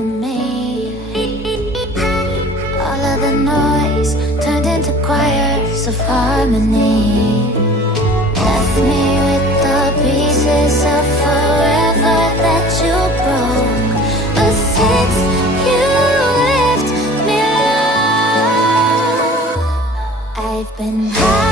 to me. All of the noise turned into choirs of harmony. Left me with the pieces of forever that you broke. But since you left me alone, I've been high.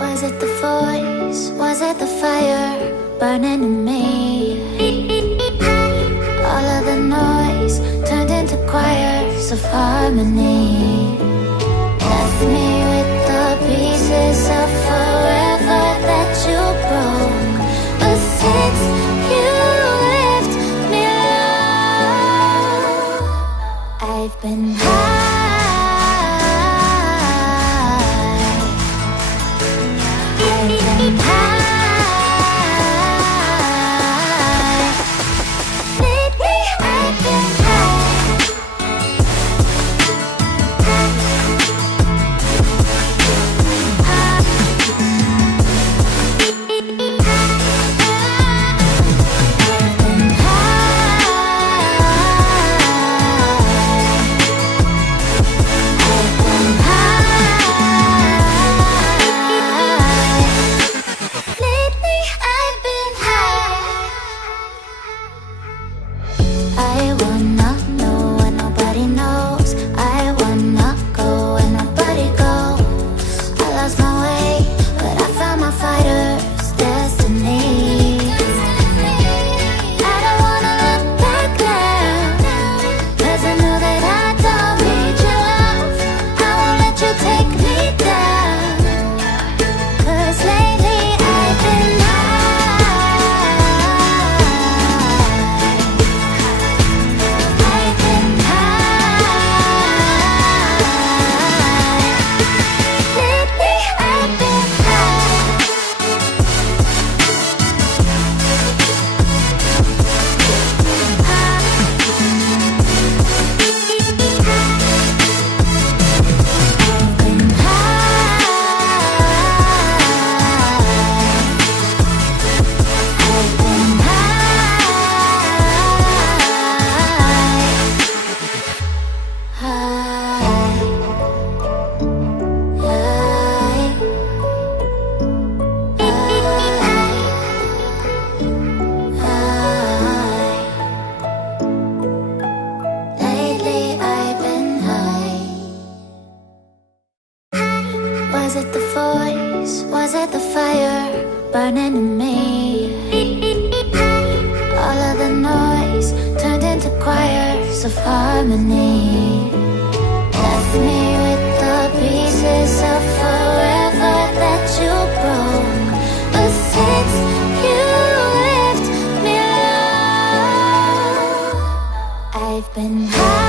Was it the voice? Was it the fire burning in me? All of the noise turned into choirs of harmony. Left me with the pieces of forever that you broke. But since you left me alone, I've been high. I wanna know what nobody knows. I wanna go where nobody goes. I lost my way, but I found my fighter's destiny. I don't wanna look back now, 'cause I know that I don't need your love. I won't let you take me down, 'cause lately I've been Was it the voice? Was it the fire burning in me? All of the noise into choirs of harmony. Left me with the pieces of forever that you broke. But since you left me alone, I've been high.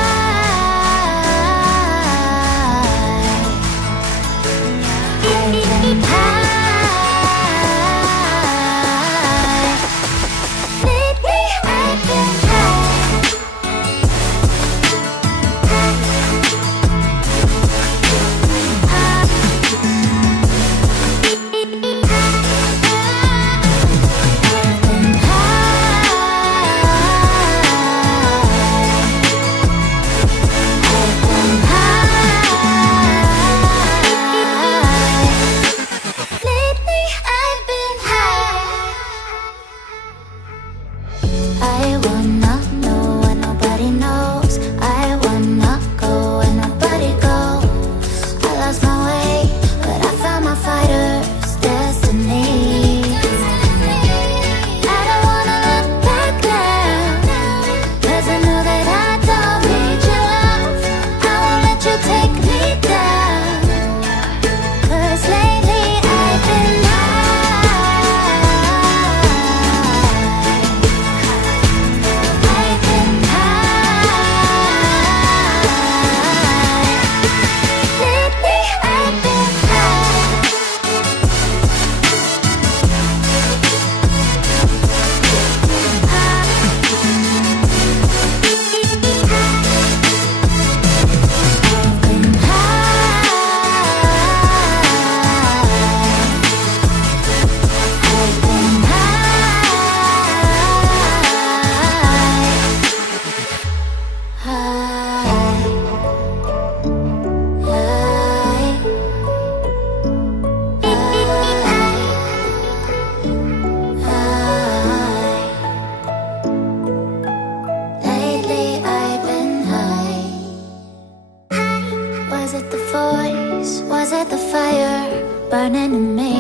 Was it the fire burning in me?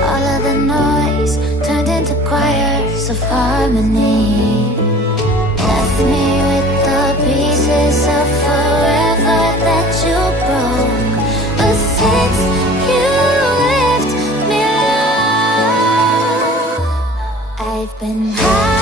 All of the noise turned into choirs of harmony. Left me with the pieces of forever that you broke. But since you left me alone, I've been high.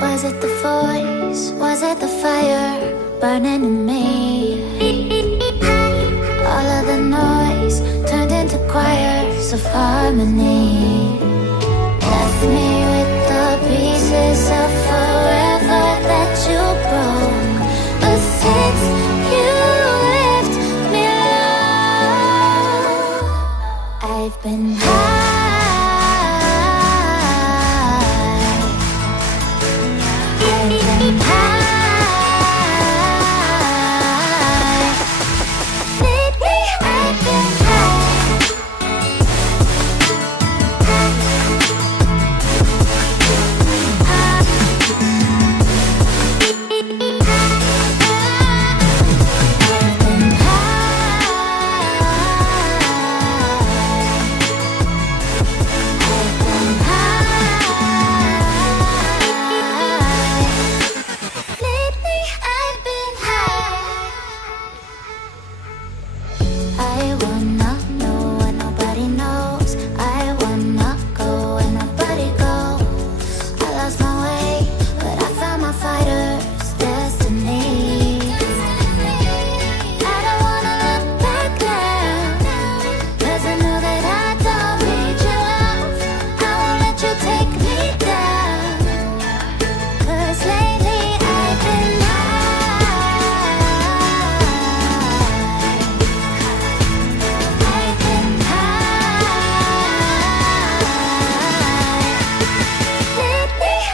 Was it the voice? Was it the fire burning in me? All of the noise turned into choirs of harmony. Left me been high.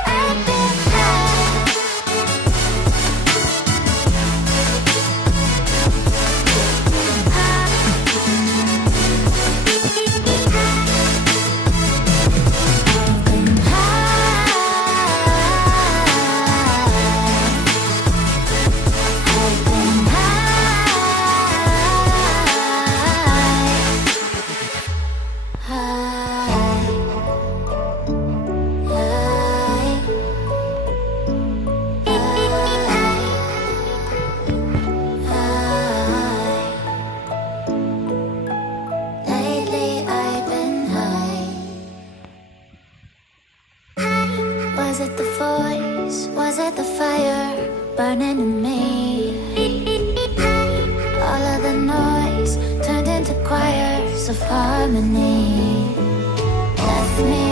I've been high. Lately I've been Was it the voice? Was it the fire burning in me? All of the noise turned into choirs of harmony. Left me